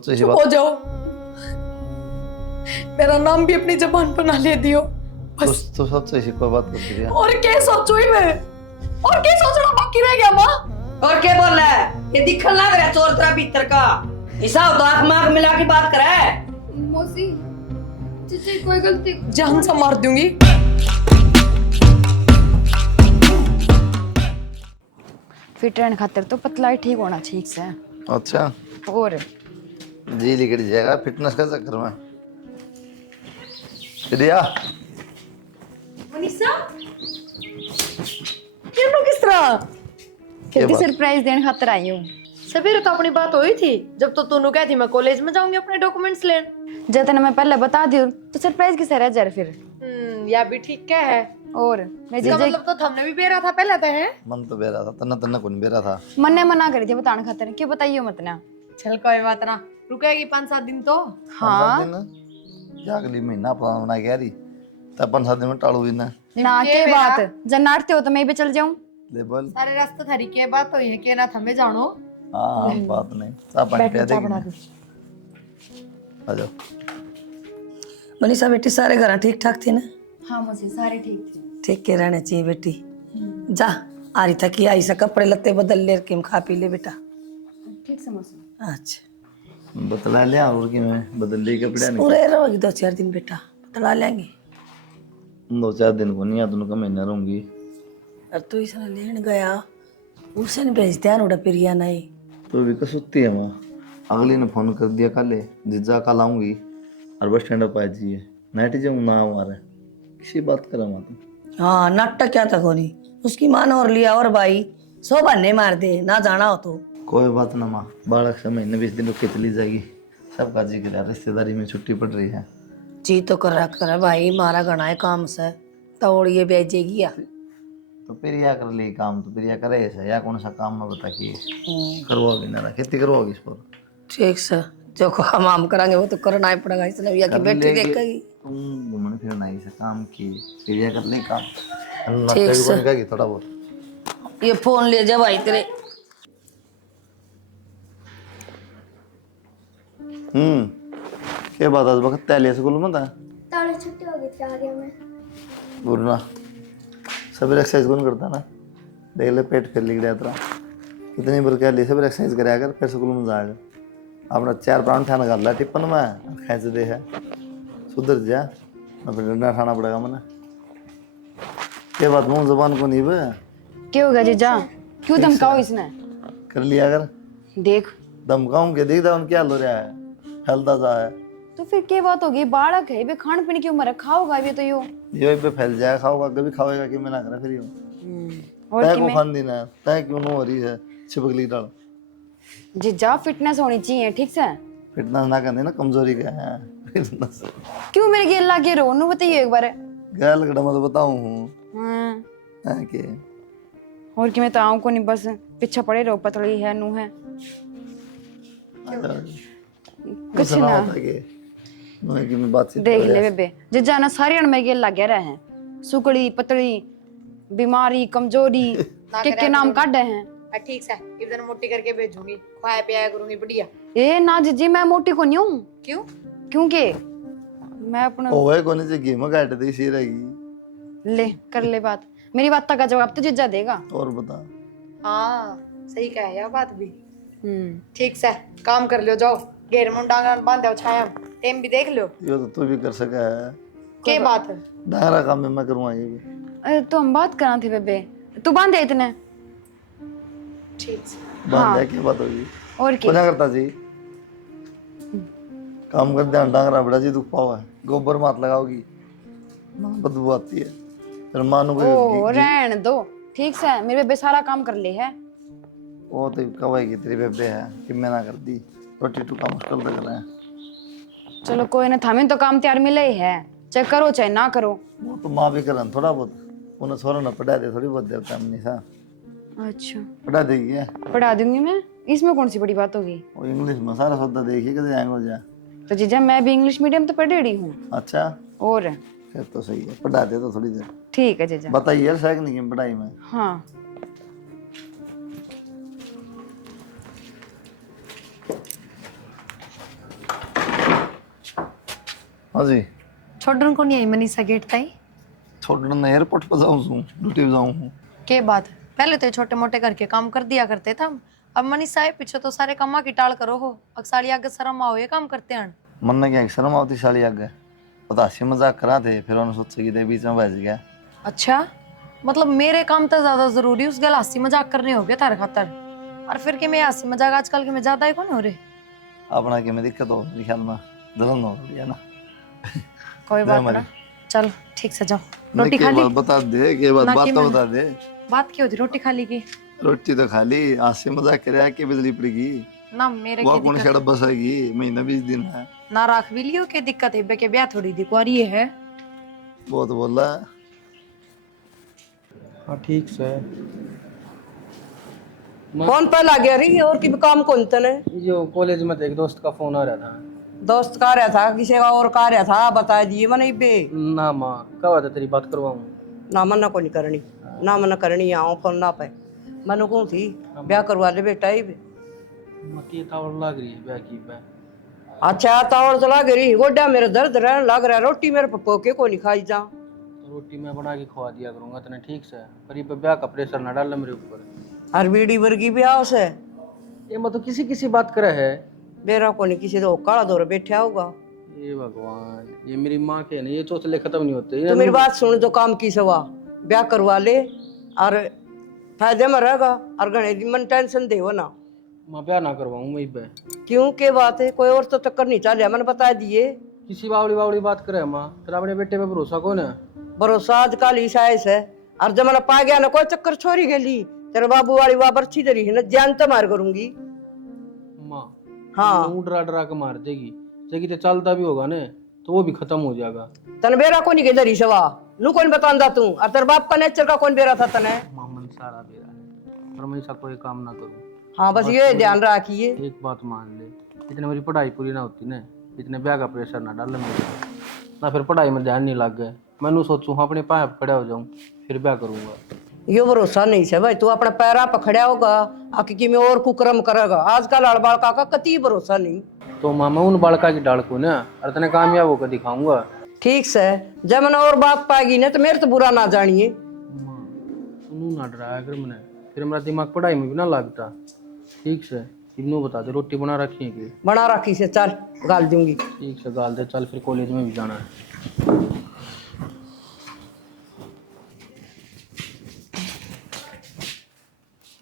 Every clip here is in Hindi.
चुप हो जाओ, मेरा नाम भी अपनी जबान पर ना ले दियो बस। तो सबसे सी कोई बात कर दिया। और क्या सोचो ही मैं, और क्या सोचना बाकी रह गया माँ। और क्या बोल रहा है? ये दिखन लग रहा है चोर तेरा भीतर का। हिसाब तो आंख में आंख मिला के बात कर है। मौसी चीची कोई गलती जान से मार दूंगी। फिट रहने खातिर तो पतला ही ठीक होना ठीक से। अच्छा और जी लिखट जाएगा फिटनेस का चक्कर में। रिया मनीषा क्यों किस तरह क्योंकि बात? सरप्राइज देने खातिर आई हूँ। सवेरे तो अपनी बात हुई थी जब तो तूने कहती मैं कॉलेज में जाऊंगी अपने डॉक्यूमेंट्स लेने। जब तने मैं पहले बता दी तो सरप्राइज किसे रह जा फिर। या भी ठीक क्या है। और मैं इसका मतलब तो हमने भी बेरा था पहले तो है। मन तो बेरा था तना तना कौन बेरा था। मन ने मना करी थी बताने खातिर, क्यों बताइयो मत ना। चल कोई बात ना, रुकेगी 5-7 दिन तो। हाँ या अगली महीना प्लान बना के आ रही तब 5-7 दिन में टाड़ू भी ना। ना के बात जब नाटते हो तो मैं भी चल जाऊं। ले बोल। सारे रास्ते थारी के बात हुई है के ना थमे जानो। हाँ बात नहीं सब पानी पे देगी। आ जाओ। मनीषा बेटी सारे घर ठीक ठाक थी ना? हाँ मुझे सारे ठीक थे। ठीक के रहने चाहिए बेटी। जा आ रही थकी आई सा कपड़े लत्ते बदल ले के खा पी ले बेटा। ठीक से मौसी। अच्छा बतला लिया और कि मैं बदल ली कपड़े नहीं। पूरे रहोगी 2-4 दिन बेटा, बतला लेंगे। 2-4 दिन को नहीं दोनों का महीना रहूंगी। और तू इसने लेन गया उसे नहीं भेजते हैं उड़ा पिरिया नहीं तो भी कसुत्ती है माँ। अगली ने फोन कर दिया कल जिज्जा कल आऊंगी और बस स्टैंड पर जाइए नाइट जाऊँ ना हमारे किसी बात करा माँ तुम। हाँ नाटक क्या था कोनी उसकी माँ ने और लिया और भाई 100 बहाने मार दे ना जाना हो तो। कोई बात ना माँ, बालक से महीने 20 दिन रुक के चली जाएगी। सबका जिक्र है, रिश्तेदारी में छुट्टी पड़ रही है। जी तो कर रहा भाई मारा घना है काम से तोड़ ये बेचेगी या तो फिर या कर ली काम तो फिर या करे ऐसा या कौन सा काम में बता कि करवाओगी ना खेती करवाओगी इस पर। ठीक से जो काम हम करांगे वो तो करना ही पड़ेगा इसलिए भैया की बेटी देखेगी। तुम घूमने फिरना ही से काम की फिर या कर ले काम। ठीक से कहेगी थोड़ा बहुत। ये फोन ले जा भाई तेरे। क्या बात आज वक्त तैलिया स्कूल में था ताले छुट्टी हो गई थी आ गया मैं। बोलना सब एक्सरसाइज कौन करता ना देख ले पेट फिर लिख गया तेरा कितनी बार क्या ली सब एक्सरसाइज कराया कर फिर स्कूल में जाएगा। अपना 4 प्राण ठाना कर ला टिप्पन में खेच दे है सुधर जा ना फिर डंडा खाना पड़ेगा मैंने। क्या बात मुंह जबान को नहीं बे क्या होगा जीजा, क्यों धमकाओ इसने। कर लिया कर देख धमकाऊं के देख उनके हाल हो रहा है फैलता जा है। तो फिर क्या बात होगी, बालक है बे खान पीने की उम्र है, खाओगा भी तो यो पे फैल जाए खाओगा कभी खाओगा कि मैं ना करा फिर और तय कि को मैं खान देना है तय क्यों नो हो रही है छिपक ली डाल। जीजा फिटनेस होनी चाहिए ठीक से। फिटनेस ना करने ना कमजोरी क्या है फिटनेस क्यों मेरे गेल लागे रो नु बताइए एक बार। गैल कड़ा मैं तो बताऊं हूँ हाँ है कि और कि मैं तो आऊं को नहीं बस पीछे पड़े रहो, पतली है नू है कुछ ना। मैं कि मैं बातचीत देख ले बेबे जीजा ना सारे अण में गेल लागे रहे हैं, सुकड़ी पतली बीमारी कमजोरी के नाम काटे हैं। ठीक है इधर मोटी करके भेजूंगी, खाया पिया करूंगी बढ़िया। ए ना जीजी मैं मोटी को नहीं हूँ। क्यों? क्योंकि मैं अपना ओए कोने से गेम काट दी सी रहेगी। ले कर ले बात, मेरी बात का जवाब तो जीजा देगा। और बता। हाँ सही कहा यह बात भी। ठीक से काम कर लो जाओ, घेर में डांगा बांध दो छाया टाइम भी देख लो। ये तो तू भी कर सका है के बात है डांगरा काम में मैं करूँगा ये भी। अरे तो हम बात करा थे बेबे, तू बांध दे इतने। ठीक से बात है क्या बात होगी और क्या क्या करता जी काम कर ध्यान डांगरा बड़ा जी दुख पावा है गोबर मात लगाओगी बदबू आती है फिर मानो ओ रहन दो ठीक से, मेरे बेबे सारा काम कर ले है। वो तो कवाई तेरी बेबे है कि मैं ना कर दी रोटी टुका मुश्किल तक रहे हैं। चलो कोई ना, थामे तो काम तैयार मिले ही है, चाहे करो चाहे ना करो। वो तो माँ भी करन थोड़ा बहुत उन्हें छोरा ना पढ़ा दे थोड़ी बहुत देर टाइम नहीं सा अच्छा पढ़ा देगी है पढ़ा दूंगी मैं, इसमें कौन सी बड़ी बात होगी। वो इंग्लिश में सारा सौदा देखिए कदे आएंगे हो जाए। तो जीजा मैं भी इंग्लिश मीडियम तो पढ़ी रही हूँ। अच्छा और फिर तो सही है पढ़ा दे तो थोड़ी देर। ठीक है जीजा। बताइए यार शायद नहीं है पढ़ाई में। हाँ हाँ जी छोड़न को नहीं आई मनीषा गेट ताई छोड़ना एयरपोर्ट पर जाऊँ ड्यूटी पे जाऊँ के बात पहले तो छोटे मोटे करके काम कर दिया करते थे हम। अब मनीषा है पीछे तो सारे कामा की टाल करो हो अक्साली आगे शर्म आओ ये काम करते हैं। मन ने क्या शर्म आती साली आगे पता हंसी मजाक करा थे फिर उन्होंने सोचा कि बीच में बच गया। अच्छा मतलब मेरे काम तो ज्यादा जरूरी उस गल हंसी मजाक करने हो गए थारे खातर और फिर के मैं हंसी मजाक आजकल के मैं ज्यादा ही कौन हो रहे अपना के में दिक्कत हो मेरे ख्याल में दलन हो रही है ना। कोई बात ना चल ठीक से जाओ रोटी खा ली बता दे के बात ना कि तो मैंने- बता दे बात क्या होती रोटी खा ली की रोटी तो खा ली हंसी मजाक करे के बिजली पड़ेगी ना मेरे वो की कौन दिक्कत सड़क बसेगी महीना 20 दिन है ना राख भी लियो के दिक्कत है बेके ब्याह थोड़ी दी कुआरी है बहुत बोला हाँ ठीक से कौन पे लग गया रही और की भी काम कौन तने जो कॉलेज में एक दोस्त का फोन आ रहा था। दोस्त का रहा था किसी का और का रहा था बता दिए मैंने बे ना माँ कब आता तेरी बात करवाऊँ। ना मना को नहीं करनी ना मना करनी आओ फोन ना पे मनु को थी ब्याह करवा ले बेटा ही मती तावड़ लग रही है ब्याह की पे। अच्छा तावड़ तो लग रही गोड्डा मेरे दर्द रहने लग रहा है रोटी मेरे पप्पो के को नहीं खाई जा तो रोटी मैं बना के खवा दिया करूँगा तने ठीक से पर ये पे ब्याह का प्रेशर ना डाल मेरे ऊपर। हर बीड़ी वर्गी ब्याह से ये मतलब किसी किसी बात करे है। बेरा को नहीं किसी तो काला दौर बैठा होगा ये भगवान ये मेरी माँ के नहीं ये चौथले खत्म नहीं होते। तो मेरी बात सुन तो काम की सवा ब्याह करवा ले और फायदे में रहेगा और गणे मन टेंशन दे हो ना माँ ब्याह ना करवाऊँ मैं पे। क्यों के बात है कोई और तो चक्कर नहीं चल मैंने बता दिए किसी बावड़ी बावड़ी बात करे माँ तेरा अपने बेटे पे भरोसा कौन है। भरोसा आजकल ईसाइस है और जब मैंने पा गया ना कोई चक्कर छोड़ी गेली तेरे बाबू वाली वहां बर्छी दरी है ना जान तो मार करूंगी माँ हाँ मुंह डरा डरा के मार देगी जगी तो चलता भी होगा ना तो वो भी खत्म हो जाएगा। तन बेरा को नहीं के दरी सवा नू कौन बतांदा तू और तेरे बाप का नेचर का कौन बेरा था तने मामन सारा बेरा है पर मैं ऐसा कोई काम ना करूँ। हाँ बस ये ध्यान रखिए एक बात मान ले इतने मेरी पढ़ाई पूरी ना होती ना इतने ब्याह का प्रेशर ना डाल मेरे ना फिर पढ़ाई में ध्यान नहीं लग गए मैं सोचूँ हाँ अपने पाँव खड़ा हो जाऊँ फिर ब्याह करूँगा। यो भरोसा नहीं है भाई तू अपने पैरा पर खड़ा होगा आके में और कुकरम करेगा आजकल लड़बाड़ का कति भरोसा नहीं। तो मामा उन बालका की डाल को ना और तने कामयाब होकर दिखाऊंगा। ठीक से जब मैंने और बात पाएगी ना तो मेरे तो बुरा ना जानिए। सुनू ना डराया कर मैंने फिर मेरा दिमाग पढ़ाई में भी ना लगता। ठीक से इन्हों बता दे रोटी बना रखी है कि बना रखी से चल गाल दूंगी। ठीक से गाल दे चल फिर कॉलेज में भी जाना है।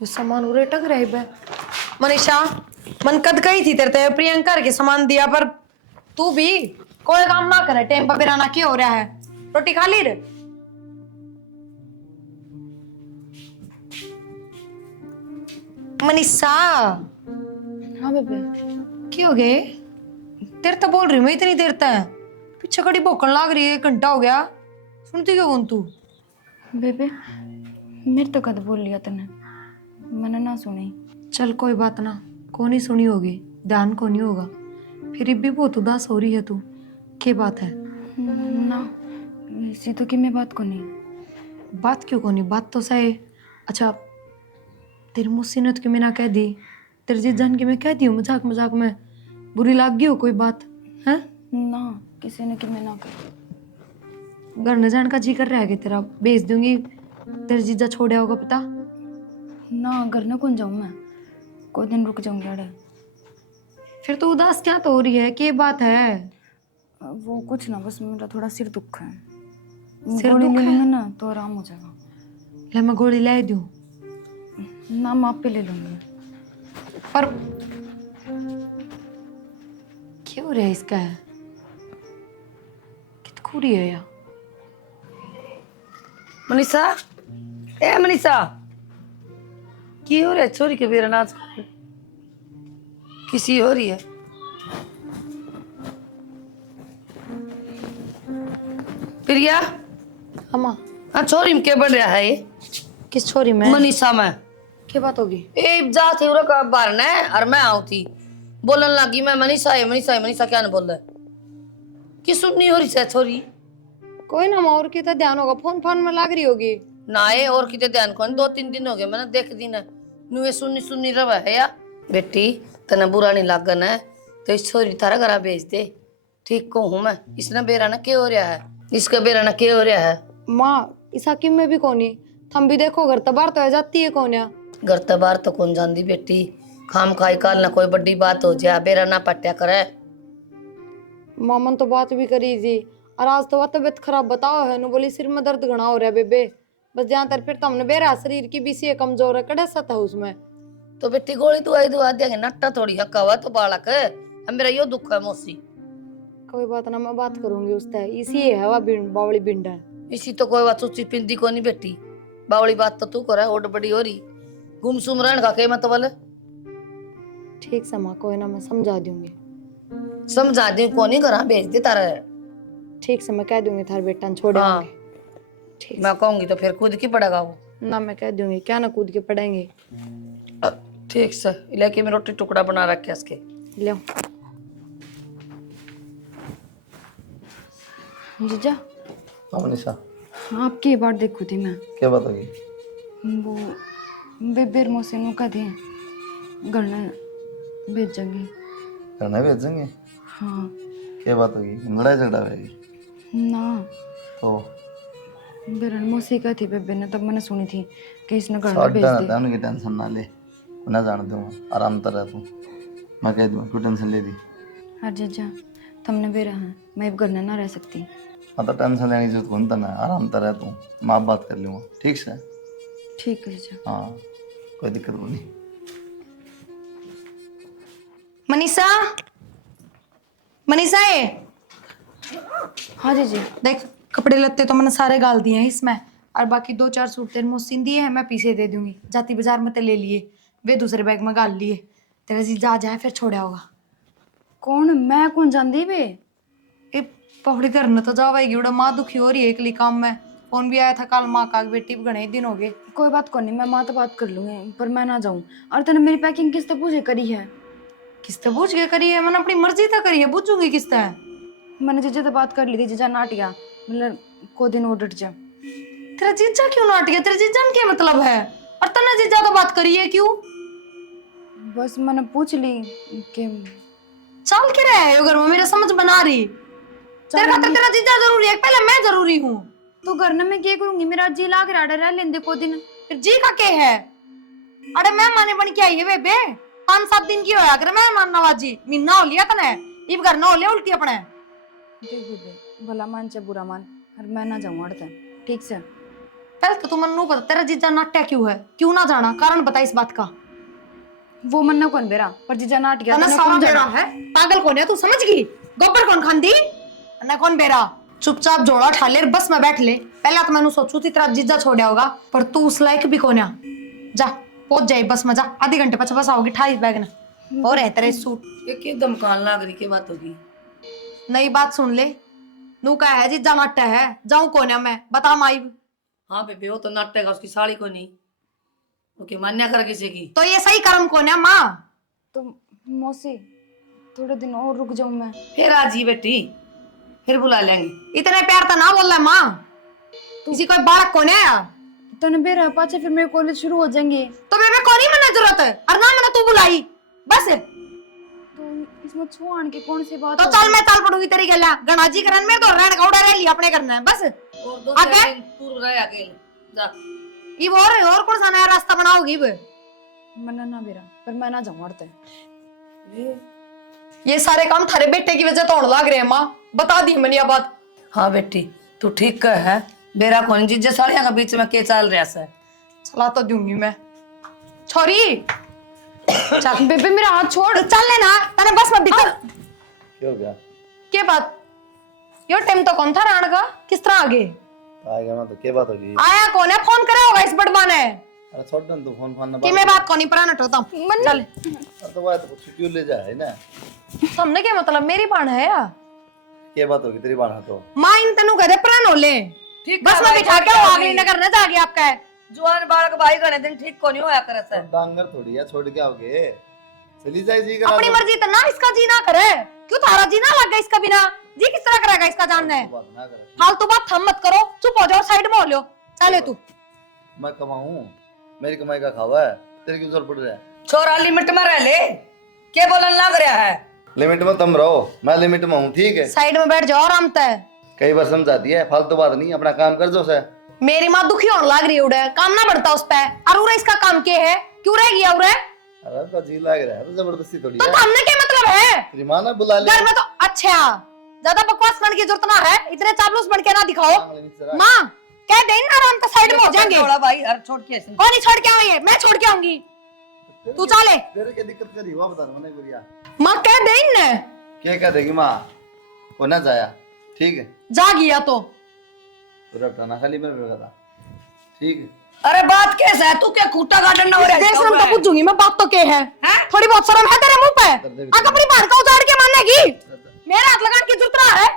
ये सामान उरे टक रहे बे मनीषा मन कद गई थी तेरे ते प्रियंका के सामान दिया पर तू भी कोई काम ना करे टाइम पर बेराना क्या हो रहा है रोटी खा ली रे मनीषा। हाँ बेबे क्या हो गए तेरे तो बोल रही मैं इतनी देर तक पीछे खड़ी भौंकन लाग रही है 1 घंटा हो गया सुनती क्यों कौन तू बेबे मेरे तो कद बोल लिया तने मैंने ना सुनी। चल कोई बात ना कौन ही सुनी होगी ध्यान को नहीं होगा फिर भी बहुत उदास हो रही है तू क्या बात है ना इसी तो कि मैं बात को नहीं बात क्यों को नहीं बात तो सही अच्छा तेरी मुझसे ने तो कि मैं ना कह दी तेरे जीत जान के मैं कह दी हूँ मजाक मजाक में बुरी लग गई हो कोई बात है ना किसी ने कि मैं ना कर घर न जान का जी कर रहा है कि तेरा भेज दूंगी तेरे जीजा छोड़ा होगा पता ना घर ना कौन जाऊँ मैं कोई दिन रुक जाऊंगी अड़े। फिर तो उदास क्या तो हो रही है क्या बात है वो कुछ ना बस मेरा थोड़ा सिर दुख है सिर गोली दुख ले है? लूंगी ना तो आराम हो जाएगा। ले मैं गोली ला दूं ना मैं आप पे ले लूंगी पर क्या हो रहा है इसका कित खूरी है यार मनीषा ए मनीषा की हो रहा है छोरी के बेरा नाच किसी हो रही है प्रिया अम्मा हाँ छोरी में क्या बढ़ रहा है ये किस छोरी में मनीषा में क्या बात होगी ए जा थे उरा का बार ने और मैं आऊ थी बोलन लगी मैं मनीषा है मनीषा है मनीषा क्या ने बोल रहा कि सुननी हो रही है छोरी कोई ना और कितना ध्यान होगा फोन फोन में लाग रही होगी ना ये और कितने ध्यान कौन 2-3 दिन हो गए मैंने देख दी ना नुए सुननी सुननी रवा है या बेटी तना बुरा नहीं लागन है तो इस छोरी थारा घरा भेज दे ठीक को हूँ मैं। इसने बेरा ना क्या हो रहा है, इसका बेरा ना क्या हो रहा है। माँ इस हकीम में भी कोनी, थम भी देखो घर तबार तो आ जाती है कौन या। घर तबार तो कौन जानती बेटी, खाम खाई काल ना कोई बड़ी बात हो जाए, बेरा ना पट्या करे। मामन तो बात भी करी थी और आज तो बात तबियत खराब बताओ है नु, बोली सिर में दर्द घना हो रहा है बेबे। बस जहाँ तर फिर तुमने बेरा शरीर की भी सी कमजोर है, कड़ा सा था उसमें। तो बेटी गोली दवाई दुआ देंगे, नट्टा थोड़ी हक्का हुआ तो बालक है। अब मेरा यो दुख है मौसी। कोई बात ना, मैं बात करूंगी उससे, इसी है हवा बावली बिंडा है। इसी तो कोई बात सोची पिंदी को नहीं बेटी, बावली बात तो तू करे, ओड बड़ी हो रही गुमसुम रहने का के मतलब। ठीक से माँ, कोई ना मैं समझा दूंगी। समझा दी को नहीं करा, भेज दे तारा। ठीक से मैं कह दूंगी थार बेटा छोड़े हाँ। ठीक मैं कहूंगी तो फिर खुद की पड़ेगा वो। ना, मैं कह दूंगी, क्या ना कूद के पड़ेंगे। ठीक से इलाके में रोटी टुकड़ा बना रखे इसके। ले जीजा हाँ मनीषा, आपकी बात देखो थी मैं, क्या बात होगी? वो बेबेर मोसे नु कह दे गणना भेजेंगे। करना भेजेंगे? हाँ क्या बात होगी? लड़ाई झगड़ा होगी ना, तो बेरन मोसे कही थी बेबे ने, तब मैंने सुनी थी कि इसने गणना भेज साढ़ा दी। रहता है, उनकी टेंशन ना ले, ना जान दूंगा, आराम तर रह तू, मैं कह दूंगा क्यों टेंशन ले दी। हाँ जीजा तुमने बेरा है, मैं अब गणना ना रह सकती। हाँ तो टेंशन लेने की जरूरत कौन था ना, आराम तर रह तू, मैं बात कर लूँगा ठीक से। ठीक है जीजा। हाँ कोई दिक्कत नहीं। मनीषा, मनीषा है। हाँ जीजी। देख कपड़े लत्ते तो मैंने सारे गाल दिए हैं इसमें, और बाकी 2-4 सूट तेरे मुझसे दिए हैं, मैं पीछे दे दूंगी। जाती बाजार में ते ले लिए, वे दूसरे बैग में गाल लिए। तेरा जीजा आ जाए फिर छोड़ा होगा। कौन मैं कौन जानती बे? ए पौड़ी करने तो जावाएगी, उड़ा माँ दुखी हो रही है एकली काम में। फोन भी आया था कल, माँ का बेटी घने दिन हो गए। कोई बात को नहीं, मैं माँ तो बात कर लूंगी, पर मैं ना जाऊं। और तूने मेरी पैकिंग किस तरह पूछे करी है? किसते पूछ के करी है? मैंने अपनी मर्जी तो करी है, पूछूंगी किसते है। मैंने जीजा तो बात कर ली थी, जीजा नाट गया, मतलब को दिन ऑर्डर जा। तेरा जीजा क्यों नाट गया? तेरे जीजा में क्या मतलब है? और तने जीजा तो बात करी है क्यों? बस मैंने पूछ ली कि चल के रहा है घर में, मेरा समझ बना रही। तेरे खातिर तेरा जीजा जरूरी है, पहले मैं जरूरी हूँ। तो घर में मैं क्या करूंगी, मेरा जी लाग रहा रह लेंदे को दिन। फिर जी का क्या है? अरे मैं माने बन के आई है बेबे, 5-7 दिन की होया कर मैं मान नवाजी। महीना हो लिया तने, इब घर ना हो लिया उल्टी अपने। देख बेबे, भला मान चाहे बुरा मान, और मैं ना जाऊं अड़ते, ठीक से। पहले तो तुम मन्नू पता तेरा जीजा नाट्या क्यों है, क्यों ना जाना, कारण बता इस बात का। वो मन्ना कौन बेरा, पर जीजा नाट गया। तने तने सारा कौन बेरा जाना? है, पागल कौन है तू, समझ गई? गोबर कौन खांदी ना, कौन बेरा? चुपचाप जोड़ा ठा ले, बस में बैठ ले। पहला तो मैंने सोचू थी तेरा जीजा छोड़या होगा, पर तू उस लायक भी कौन है। जा पहुंच जाए बस में, जा आधे घंटे पीछे बस आओगी, ठाई बैग ना और है तेरे सूट। ये क्यों दमकान लाग रही, की बात होगी? नई बात सुन ले, नू का है जीजा नाट्य है, जाऊं कौन है मैं, बता माई। हाँ बेबे, वो तो नाटेगा, उसकी साड़ी को नहीं, ओके मान्या कर किसी की। तो ये सही कर्म कौन है माँ? तो मौसी थोड़े दिन और रुक जाऊं मैं। फिर आ जी बेटी, फिर बुला लेंगे। इतने प्यार तो ना बोल रहा माँ, किसी कोई बालक कौन है? तने बेरा पाछे फिर मेरे कॉलेज शुरू हो जाएंगे, तो मैं कौन ही मना जरूरत है, और ना मैंने तू बुलाई बस। तो इसमें छू आन के कौन सी बात तो हो? चल मैं चल पड़ूंगी तेरी गला, गणाजी करन में तो रहन का उड़ा रह लिया अपने करना है बस। और 2 आगे? दिन तू रह अकेले जा। ये और कौन सा नया रास्ता बनाओगी बे? मना ना बेरा, पर मैं ना जाऊं अड़ते। ये सारे काम थारे बेटे की वजह तो होने लग रहे हैं माँ, बता दी मैंने ये बात। हाँ बेटी तू ठीक कह है, बेरा कौन जीजे साड़ियां के बीच में के चल रहा है। चला तो दूंगी मैं छोरी। चल बेबे मेरा हाथ छोड़। चल लेना तने बस में भीतर। क्या हो गया? क्या बात? यो टाइम तो कौन था राण का, किस तरह आगे आ गया ना, तो क्या बात होगी? आया कौन है? फोन करे होगा इस बड़बा ने अरे छोड़ दे तू, फोन फोन ना कि मैं बात कौन नहीं पराना टोता मन। चल तो बात तो क्यों ले जा है ना, हमने क्या मतलब, मेरी बाण है या क्या बात होगी तेरी बात? तो माँ इन तेनू कहते प्राण हो ले, ठीक बस में बिठा के आगली नगर न जागे आपका है। जुआन बालक भाई गणे दिन ठीक को नहीं होया करे सर। डांगर थोड़ी है, छोड़ के आओगे, चली जाए जी करा अपनी दो। मर्जी तो ना इसका जी ना करे, क्यों तारा जी ना लग गया इसका बिना? जी किस तरह करेगा इसका जानना है? बात ना करे, फालतू बात थम मत करो, चुप हो जाओ, साइड में हो लो। चले तू मैं कमाऊं, मेरी कमाई का खावा है, तेरे क्यों जरूरत पड़ रहा है? छोरा लिमिट में रह ले, के बोलन लग रहा है? लिमिट में तुम रहो, मैं लिमिट में हूँ, ठीक है? साइड में बैठ जाओ आराम से। कई बार समझाती है, फालतू बात नहीं, अपना काम कर दो सर। मेरी माँ दुखी होने लग रही है उड़े, काम ना बढ़ता उस पे। और उरे इसका काम क्या है, क्यों रह गया उरे? अरे तो जी लग रहा है, तो जबरदस्ती थोड़ी तो है। काम ने क्या मतलब है? तेरी माँ ना बुला ले। घर में तो अच्छा, ज्यादा बकवास करने की जरूरत ना है, इतने चापलूस बन के ना दिखाओ। माँ कह दे ना, आराम से साइड में हो जाएंगे। थोड़ा भाई हर छोड़ के ऐसे। कौन ही छोड़ के आई है? मैं छोड़ के आऊंगी, तू चले। तेरे क्या दिक्कत करी हुआ बता मैंने गुड़िया। माँ कह दे न, क्या कह देगी माँ? वो ना जाया, ठीक है? जा गया तो तो रटना खाली मेरे पे था, ठीक है? अरे बात कैसा है, तू क्या खूटा गार्डन ना हो रहा है? देश में तो पूछूंगी मैं, बात तो क्या है? थोड़ी बहुत शर्म है तेरे मुंह पे? आग अपनी बहन को उजाड़ के मानेगी? मेरा हाथ लगाने की जरूरत ना है।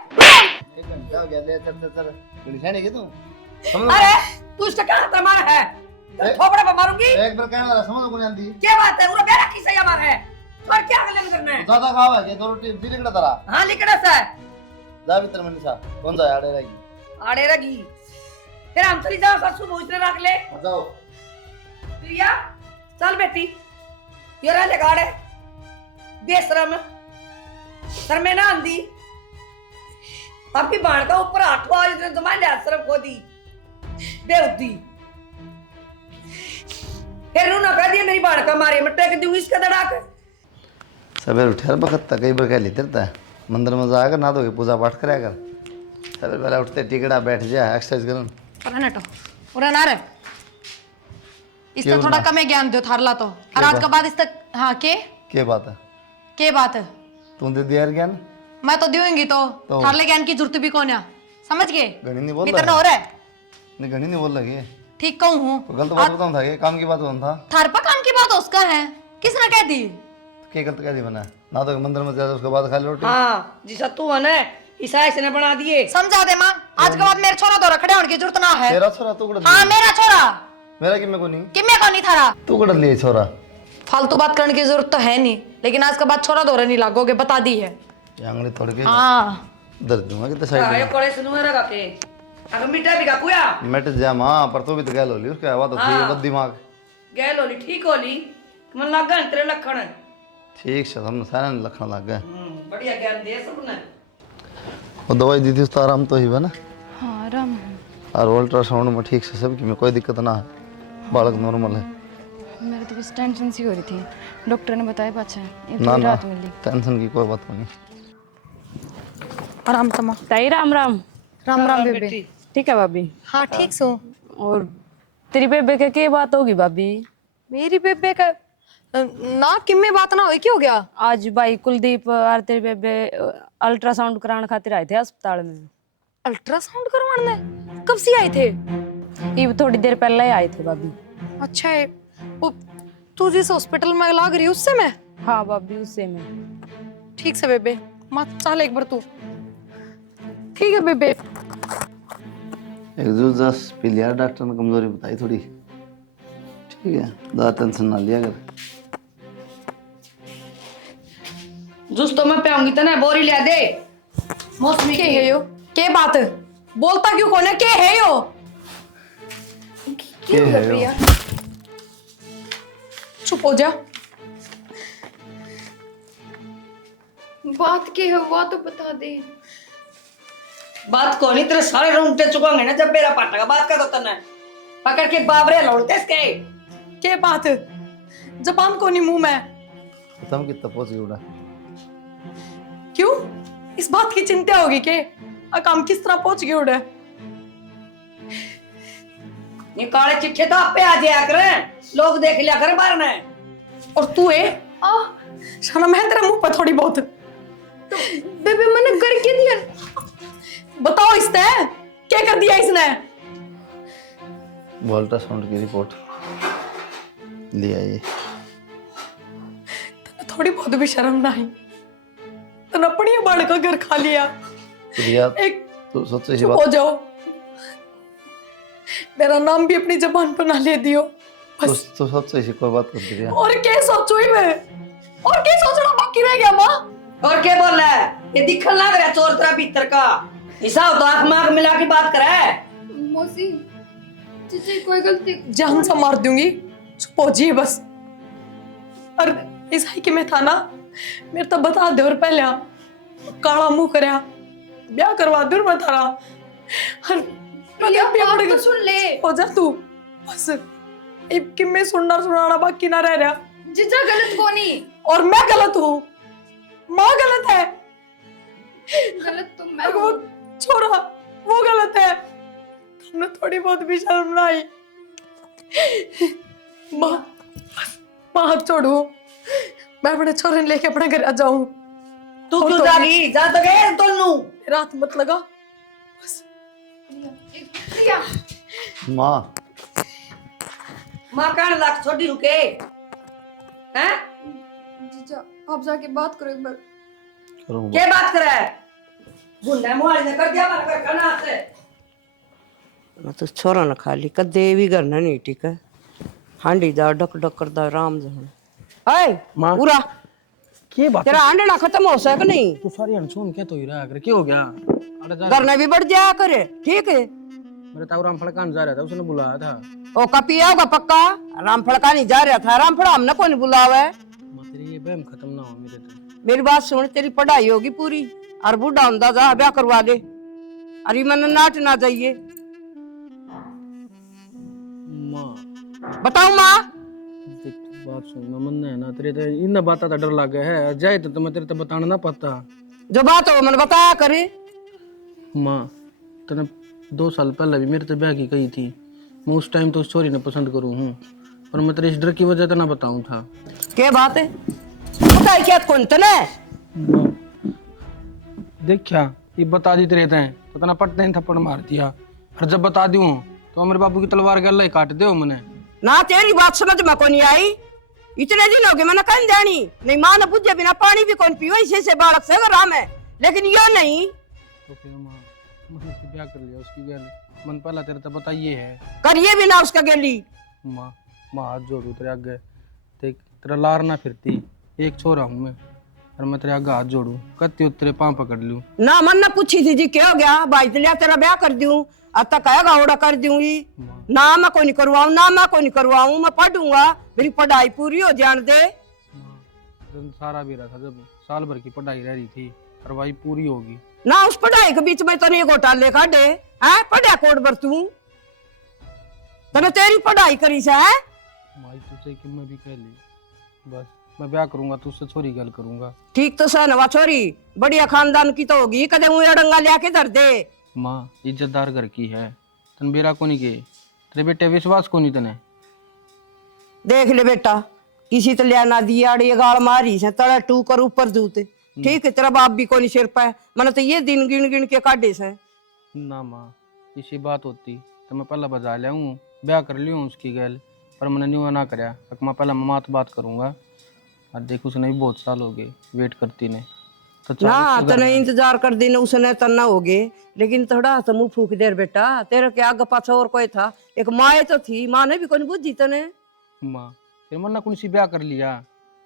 एक घंटा हो गया, ले चल गुड़िया नहीं की तू? अरे तू इसका क्या हाथ मारा है? थोपड़े पे मारूंगी। एक बार कहना जरा, समझ को नहीं आती। क्या बात है, उरा मेरा किसे या मारा है? छोड़ क्या अगले करना है? ज्यादा खावा है, दो रोटी भी लिखड़ा तरा। हां लिखड़ा सा है। जा भीतर में निशा, कौन सा आड़े रहेगी? आड़े रगी फिर हम चली जाओ, ससुर भोजने रख ले। जाओ प्रिया चल बेटी, ये रह ले गाड़े बेशरम सर में ना आंदी। आपकी बाण का ऊपर आठवा इसने जमा लिया, शर्म खो दी बेउद्दी। फिर ना कह दिया मेरी बाण का मारे, मैं टेक दूंगी इसका दड़ाक। सवेरे उठे बखत तक कई बार कह लेते रहता है, मंदिर में जाकर ना तो पूजा पाठ कराया कर। सवेरे पहले उठते टिकड़ा बैठ जा, एक्सरसाइज करन। पर नटो उरे ना रे, इससे क्यों थोड़ा ना? कम ज्ञान दो थारला तो। और आज के बाद इस तक हाँ क्या बात है? के बात है? तू दे दिया यार ज्ञान? मैं तो दूंगी तो थारले ज्ञान की जरूरत भी कौन है, समझ गए? घनी नहीं बोल मित्र रहा हो रहा है, नहीं, घनी नहीं बोल रही है। ठीक कहूँ हूँ। तो गलत बात बताऊँ था, ये काम की बात बताऊँ था। थार पर काम की बात उसका है, किसने कह दी? क्या गलत कह दी मैंने? ना तो मंदिर में जाता उसके बाद खा रोटी। हाँ जिसा तू है ना ईसा इसने बना दिए। समझा दे माँ, आज के बाद मेरे छोरा तो रखड़े होने की जरूरत ना है। तेरा छोरा तू कड़ हाँ मेरा छोरा, मेरा कि मैं को नहीं, कि मैं कौन नहीं थारा? तू कड़ लिए छोरा। फालतू बात करने की जरूरत तो है नहीं, लेकिन आज के बाद छोरा दौरे नहीं लागोगे, बता दी है। ये आंगली तोड़ के हाँ दर्द दूंगा कितने साइड ये कोड़े सुनु है रगा के अगर मिटा भी का कुया मिट जा माँ, पर तू भी तो गैल हो ली उसके आवा तो ठीक है, बद दिमाग गैल होली ठीक होली मन लगा तेरे लखण। ठीक से हम सारे लखन लग गए। बढ़िया ज्ञान दे सबने। वो दवाई दी थी उसका आराम तो ही है ना? हाँ आराम है। और अल्ट्रासाउंड में ठीक से सबकी में कोई दिक्कत ना है, बालक नॉर्मल है। मेरे तो बस टेंशन सी हो रही थी, डॉक्टर ने बताया पाछा ये ना पूरी ना रात मिली। टेंशन की कोई बात नहीं। आराम तमा। ताई राम राम। राम राम बेबे। ठीक है भाभी। हाँ ठीक सो। और तेरी बेबे के क्या बात होगी भाभी? मेरी बेबे का ना किम्मे बात ना हुई, क्यों हो गया? आज भाई कुलदीप और तेरी बेबे अल्ट्रासाउंड कराने खातिर आए थे अस्पताल में। अल्ट्रासाउंड करवाने? कब से आए थे? ये थोड़ी देर पहले ही आए थे भाभी। अच्छा है, वो तू जिस हॉस्पिटल में लग रही है उससे मैं? हाँ भाभी उससे में। ठीक से बेबे, मत चल एक बार तू। ठीक है बेबे। एक जूस जस पी लिया, डॉक्टर ने कमजोरी बताई थोड़ी, ठीक है, ज़्यादा टेंशन ना लिया कर। जूस तो मैं पियाऊंगी तो ना, बोरी ले दे मौसमी के है यो? के बात बोलता क्यों कौन है? के है यो? क्या है यो? चुप हो जा। बात क्या है वो तो बता दे। बात को नहीं तेरे सारे रोंगटे चुकांगे ना जब मेरा पाटा का बात कर दो तने पकड़ के बाबरे लौड़ते इसके। के बात जबान को नहीं मुंह में? तुम कितना पहुंच गए उड़ा? क्यों इस बात की चिंता होगी के काम किस तरह पहुंच गए उड़े? ये काले चिट्ठे तो आप पे आ जाया करे, लोग देख लिया करे बाहर ने। और तू है शर्म है तेरे मुंह पर थोड़ी बहुत? तो बेबे मैंने करके दिया। बताओ इसने क्या कर दिया इसने? वो अल्ट्रासाउंड की रिपोर्ट ले आई। थोड़ी बहुत भी शर्म ना आई तो अपनी बाड़ का घर खा लिया। प्रिया एक तू सोचो इसी चुप हो बात, जाओ, मेरा नाम भी अपनी जबान पर ना ले दियो बस। तू सोचो इसी कोई बात कर प्रिया। और क्या सोचो ही मैं, और क्या सोचना बाकी रह गया माँ? और क्या बोल रहा है? ये दिखन लग रहा है चोर तेरा भीतर का हिसाब तो आंख में आंख मिला के बात करे। मौसी चीची कोई गलती। जान से मार दूंगी, चुप हो जी बस। और ईसाई के में था ना, मेरे तो बता दे और पहले काला मुंह करया ब्याह करवा दूर मैं तारा प्रिया बात तो सुन ले। हो जा तू बस अब कि मैं सुनाना बाकी ना रह रहा। जीजा गलत कोनी। और मैं गलत हूँ, माँ गलत है, गलत तो मैं वो छोरा वो गलत है। तुमने थोड़ी बहुत भी शर्म ना आई। माँ हाथ छोड़ू, मैं अपने छोरे लेके अपने घर आ जाऊं। तू क्यों जागी? जा तो गए तोनू। रात मत लगा बस। प्रिया माँ माँ कहने लग छोटी रुके हैं? जीजा आप जाके बात करो एक बार। करूँगा। क्या बात करे? गुंडा मुहारी ने कर दिया मार कर खाना से। मैं तो छोरा न खाली कदे भी करना नहीं ठीक है। हांडी दा डक डक करदा राम जहन ओए माँ। पूरा के बात तेरा हांडना खत्म हो सक नहीं तू सारी अनसुन क्या तो ही रहा कर क्या हो गया? अरे जा करना भी बढ़ जाया करे ठीक है। मेरे ताऊ राम फड़कान जा रहा था, उसने बुलाया था। ओ कपिया होगा पक्का रामफल का नहीं जा रहा था। रामफल हमने कौन बुलावा है? माँ तेरी ये बहम खत्म ना हो मेरे तो। मेरी बात सुन तेरी पढ़ाई होगी पूरी और बूढ़ा होंदा जा ब्याह करवा दे। अरे मन नाट ना जाइए माँ बताऊं माँ देख बात सुन मैं मन है ना तेरे तो इन बात का डर लगे है जाए तो मैं तेरे तो बताना ना पता। जो बात हो मन बताया करे। माँ तने 2 साल पहले भी मेरे तो ब्याह की कही थी। मैं उस टाइम तो उस छोरी ने पसंद करूँ हूँ पर मैं तेरे इस डर की वजह तो ना बताऊँ था। क्या बात है पता है क्या कौन तने माँ देख क्या ये बता दी तेरे तैं तो तना पटते ही थप्पड़ मार दिया और जब बता दूँ तो मेरे बाबू की तलवार गला ही काट दे मैंने। ना तेरी बात समझ में कौन आई। इतने दिन हो गए मैंने कहीं जानी नहीं माँ ने पूछे बिना पानी भी कौन पीओ ऐसे बालक से राम है लेकिन यह नहीं। तो फिर माँ मैंने तो ब्याह कर लिया उसकी गल मन पहला तेरे तो बताइए है। करिए भी ना उसका गेली। माँ माँ हाथ जोड़ू तेरे आगे देख तेरा लार ना फिरती एक छोरा हूँ मैं और मैं तेरे आगे हाथ जोड़ू कत्ती तेरे पाँव पकड़ लूँ। ना मन ने पूछी थी जी क्या हो गया भाई लिया तेरा ब्याह कर दूं अब तक कहेगा ओड़ा कर दूंगी ना मैं कोई नहीं करवाऊं ना मैं कोई नहीं करवाऊं मैं पढ़ूंगा मेरी पढ़ाई पूरी हो जान दे। माँ सारा भी रहा था जब साल भर की पढ़ाई रह रही थी और वही पूरी होगी ना उस पढ़ाई के बीच में तने घोटाले काटे हैं पढ़ा कोड बर तू तने तेरी पढ़ाई करी से है। माई तुझसे कि मैं भी कह ली बस मैं ब्याह करूंगा तो उससे छोरी गल करूंगा। ठीक तो सह नवा छोरी बढ़िया खानदान की तो होगी कदे मुँह डंगा लिया के धर दे। माँ इज्जतदार घर की है तन बेरा को नहीं के तेरे बेटे विश्वास को नहीं तने। देख ले बेटा किसी तो लिया ना दिया अड़ी गाल मारी से तड़े टू कर ऊपर जूते ठीक है तेरा बाप भी कोनी सिर पे मैंने तो ये दिन गिन गिन के काटे से। ना माँ इसी बात होती तो मैं पहला बजा लिया हूँ ब्याह कर लिया उसकी गैल पर मैंने न्यू ना कराया मैं पहला मम्मा तो बात करूंगा और देख उसने भी बहुत साल हो गए वेट करती ने तो चल ना उसके घर तने में। इंतजार कर दिन उसने तना हो गए लेकिन थोड़ा तो मुंह फूक देर बेटा तेरे के आगे पाछा और कोई था एक माए तो थी माँ ने भी कोई बुद्धि तने। माँ फिर मैंने कौन सी ब्याह कर लिया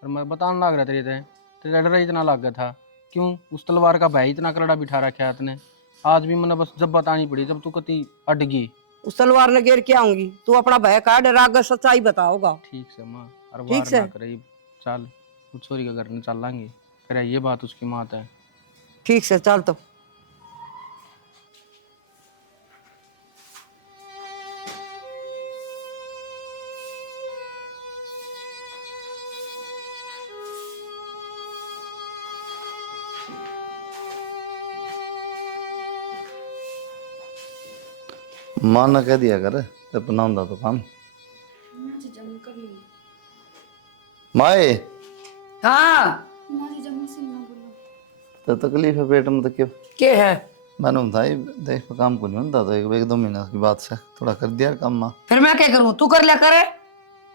और मैं बताने लग रहा तेरे डर इतना लग गया था क्यों उस तलवार का भाई इतना करड़ा बिठा रखा है आज भी मैंने बस जब बतानी पड़ी जब तू कती अटगी उस तलवार ने घेर के आऊंगी तू अपना भय काट राग सच्चाई बताओगा। ठीक से माँ और ठीक वार से ना करे चल उस छोरी के घर में चल लांगे फिर ये बात उसकी मात है। ठीक से चल तो माँ ने कह दिया कर तब ना होता तो काम माए हाँ ना जीजा मुझसे ना बोलो। तो तकलीफ है पेट में तो क्यों क्या है? मैंने बताई देख काम को नहीं होता तो 1-2 महीना की बात से थोड़ा कर दिया काम माँ। फिर मैं क्या करूँ? तू कर लिया करे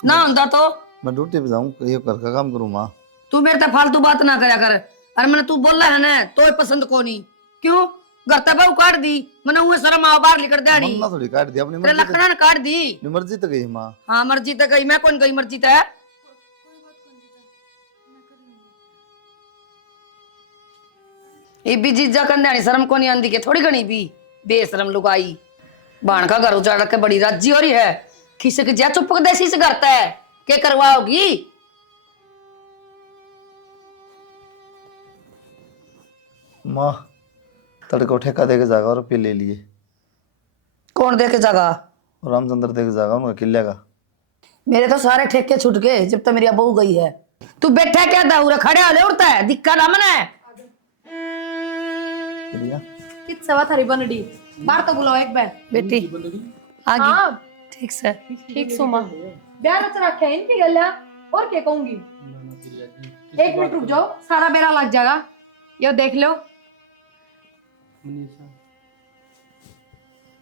ना होता तो मैं ड्यूटी पे जाऊँ ये घर का काम करूँ माँ। तू मेरे से फालतू बात ना करया कर। अरे मैंने तू बोला है ना तो पसंद को नहीं क्यों घर तक बहु काट दी मैंने वो शर्म आ बाहर लिखकर दिया नहीं मन्ना थोड़ी काट दिया अपनी तेरे मर्जी लखना ने काट दी। अपनी मर्जी तो गई माँ। हाँ मर्जी तक गई मैं कौन गई मर्जी तक ये भी जीजा कंधानी शर्म को नहीं आंदी के थोड़ी घनी भी बेशरम लुगाई बाण का घर उजाड़ के बड़ी राजी हो रही है खिसक जा चुप देसी से करता है क्या करवाओगी माँ तड़के ठेका दे के जाएगा और रुपये ले लिए। कौन दे के जागा? रामचंद्र दे के जाएगा उनका किले का। मेरे तो सारे ठेके छूट गए जब तक मेरी बहू गई है। तू बैठा क्या दाऊरा खड़े हाले उड़ता है दिक्का ना मने। प्रिया कित सवा थारी बनडी बाहर तो बुलाओ एक बार बेटी आगे हाँ ठीक से। ठीक सोमा ब्याह रच रखा है इनकी गल्ला और क्या कहूंगी। एक मिनट रुक जाओ सारा बेरा लग जाएगा। यो देख लो मनीषा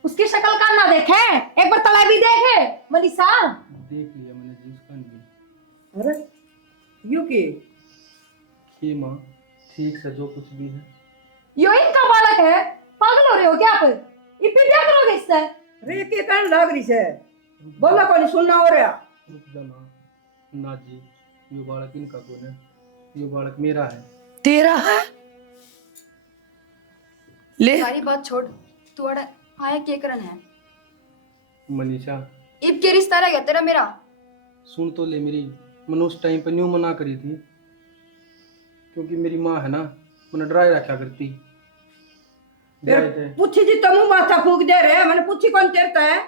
उसकी शक्ल का ना देखे एक बार तला भी देखे मनीषा। देख लिया मैंने जींस पहन ली। अरे यू की ये माँ ठीक से जो कुछ भी है। यो इनका बालक है पागल हो रहे हो क्या आप ये फिर क्या करोगे इससे। रे के कहने लग रही से बोला कोई सुनना हो रहा। रुक जाना ना जी, ये बालक इनका कौन है? ये बालक मेरा है। तेरा है ले सारी बात छोड़, तू अड़ा आया क्या करन है? मनीषा इब के रिश्ता रह गया तेरा मेरा? सुन तो ले मेरी, मैंने उस टाइम पे न्यू मना करी थी क्योंकि मेरी माँ है ना मैंने डराए रखा करती। डराए थे। पूछी जी तुम माथा फूक दे रहे मैंने पूछी कौन तेरता है।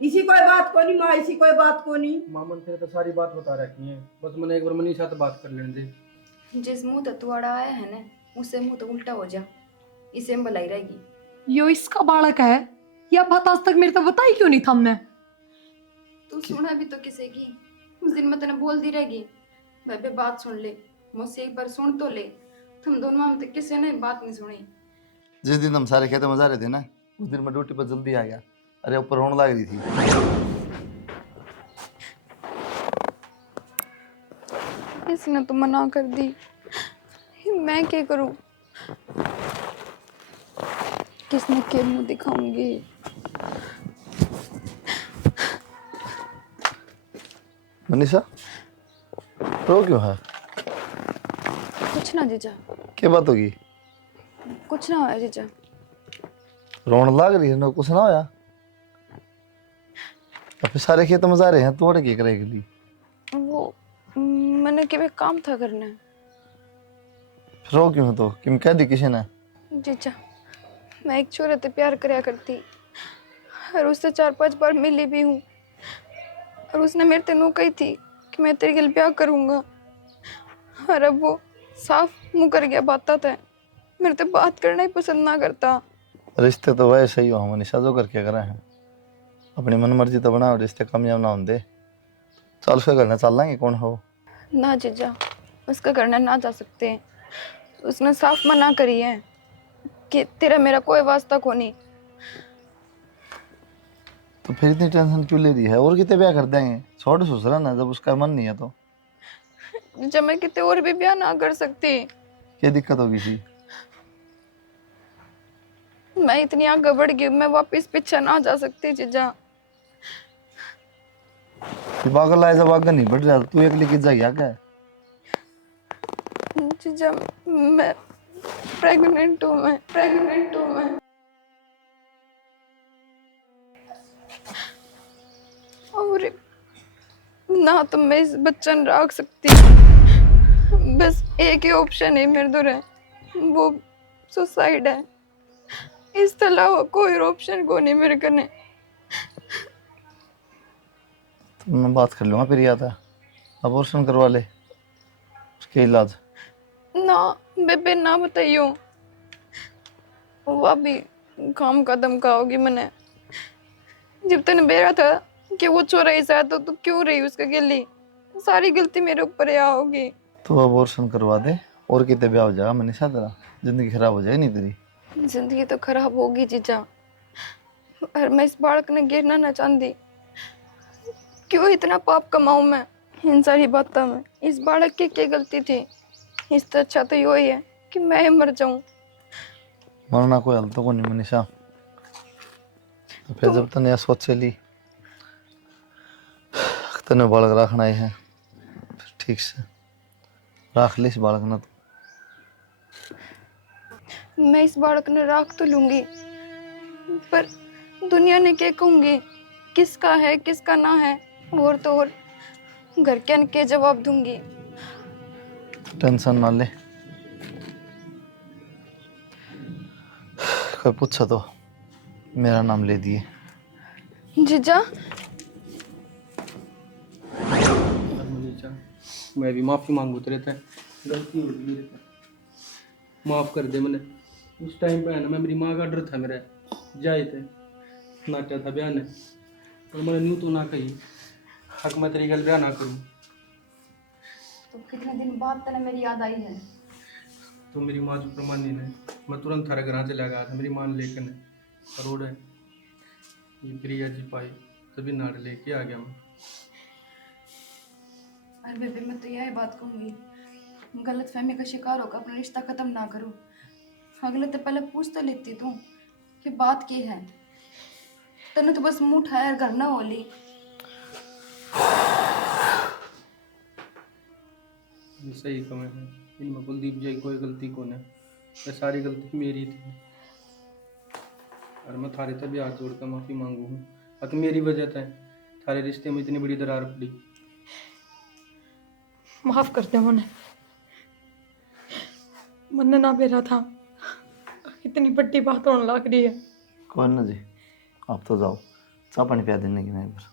इसी कोई बात को नहीं माँ इसी कोई बात को नहीं। मामन तेरे तो सारी बात बता रखी है, बस मैंने एक बार मनीषा से बात कर लेने दे। जिस मुंह तक तू अड़ा आया है ना उससे मुंह तो उल्टा हो जा, इसे में भलाई रहेगी। यो इसका बालक है यह बात आज तक मेरे तो बताई क्यों नहीं था हमने। तू सुना भी तो किसे की? उस दिन मैं तेने बोल दी रहेगी भाई बात सुन ले, मुझसे एक बार सुन तो ले। तुम दोनों में तो किसी ने बात नहीं सुनी। जिस दिन हम सारे खेतों में जा रहे थे ना उस दिन मैं ड्यूटी पर जल्दी आ गया। अरे ऊपर रोने लग रही थी। इसने तो मना कर दी, मैं क्या करूं? किसने के मुंह दिखाऊंगी? मनीषा रो क्यों है? कुछ ना जीजा, क्या बात होगी? कुछ ना हुआ जीजा। रोने लग रही है ना कुछ ना होया? अब सारे खेतों में जा रहे हैं तोड़ के करेगी। वो मैंने के काम था करना। रो क्यों है तो किम कह दी किसी ने? जीजा मैं एक छोरे से प्यार करया करती और उससे 4-5 बार मिली भी हूँ और उसने मेरे तेनों कही थी कि मैं तेरे गिल ब्याह करूँगा और अब वो साफ मुँह कर गया बाता था। मेरे तो बात करना ही पसंद ना करता। रिश्ते तो वैसे ही हो मनीषा जो करके करे हैं। अपनी मन मर्जी तो बनाओ, रिश्ते कामयाब ना होंगे। चल फिर करना चल लेंगे कौन हो। ना जीजा उसका करना ना जा सकते। उसने साफ मना करी है कि तेरा मेरा कोई वास्ता को नहीं। तो फिर इतनी टेंशन क्यों ले रही है? और कितने ब्याह कर देंगे, छोड़ ससुरा ना जब उसका मन नहीं है तो। जब मैं कितने और भी ब्याह ना कर सकती। क्या दिक्कत होगी सी? मैं इतनी आगे बढ़ गई, मैं वापस पीछे ना जा सकती जीजा। बागल लाए जब आगे नहीं बढ़ रहा तू एक लेके जा गया क्या? जीजा मैं प्रेग्नेंट हूँ, मैं प्रेग्नेंट हूँ मैं। और ना तो मैं इस बच्चा न रख सकती। बस एक ही ऑप्शन है मेरे दो है, वो सुसाइड है। इस अलावा कोई ऑप्शन को नहीं मेरे कने। तो मैं बात कर लूँगा फिर याद है अबॉर्शन करवा ले उसके इलाज। ना बेबे ना बताइयो, वो अभी काम का धमका होगी मैंने। जब तूने बेरा था कि वो चोरा ही साथ तो क्यों रही उसका गिल्ली, सारी गलती मेरे ऊपर ही होगी। तो अबॉर्शन करवा दे और कितने ब्याह हो जाएगा मनीषा, तेरा जिंदगी खराब हो जाएगी नहीं तेरी। जिंदगी तो खराब होगी जीजा, और मैं इस बालक ने गिरना ना चाहती। क्यों इतना पाप कमाऊं मैं इन सारी बातों में? इस बालक की क्या गलती थी? इससे अच्छा तो यो ही है कि मैं मर जाऊं। मरना कोई हल तो को नहीं मनीषा। तो फिर जब तने सोच ली तने बालक रखना ही है फिर ठीक से रख ली इस बालक ना। मैं इस बालक ने राख तो लूंगी, पर दुनिया ने क्या कहूंगी, किसका है किसका ना है, और तो और घर के के जवाब दूंगी। टेंशन ना ले, कोई पूछा तो मेरा नाम ले दिए। जीजा मनीषा, मैं भी माफ़ी मांगू तेरे से, गलती हो गई मेरे से, माफ़ कर दे मैंने। उस टाइम पे है ना, मैं मेरी माँ का डर था मेरा, जाए थे नाचा था ब्याह ने, और मैंने न्यू तो ना कही हक मैं तेरी गल ब्याह ना करूँ। तो कितने दिन बाद तेने मेरी याद आई है? तो मेरी माँ जो प्रमाणी है, मैं तुरंत थारे घर चला गया था मेरी माँ ने लेकर ने, रोड है ये प्रिया जी पाई तभी नाड़ लेके आ गया मैं। अरे बेबे, मैं तो यही बात कहूंगी, गलत फहमी का शिकार होकर अपना रिश्ता खत्म ना करो। अगले तो पहले पूछ तो लेती तू कि बात की है। तने तो बस मुंह उठाया घर ना होली। ये सही कमे है, इनमें कुलदीप जी की कोई गलती कौन है, ये सारी गलती मेरी थी। और मैं थारे तभी हाथ जोड़ कर माफ़ी मांगू हूँ, और मेरी वजह से थारे रिश्ते में इतनी बड़ी दरार पड़ी। माफ कर दे मुझे, मन ना बेरा था, इतनी बड़ी बात होने लग रही है। कौन ना जी, आप तो जाओ, चाह पानी पिया देने की नहीं पर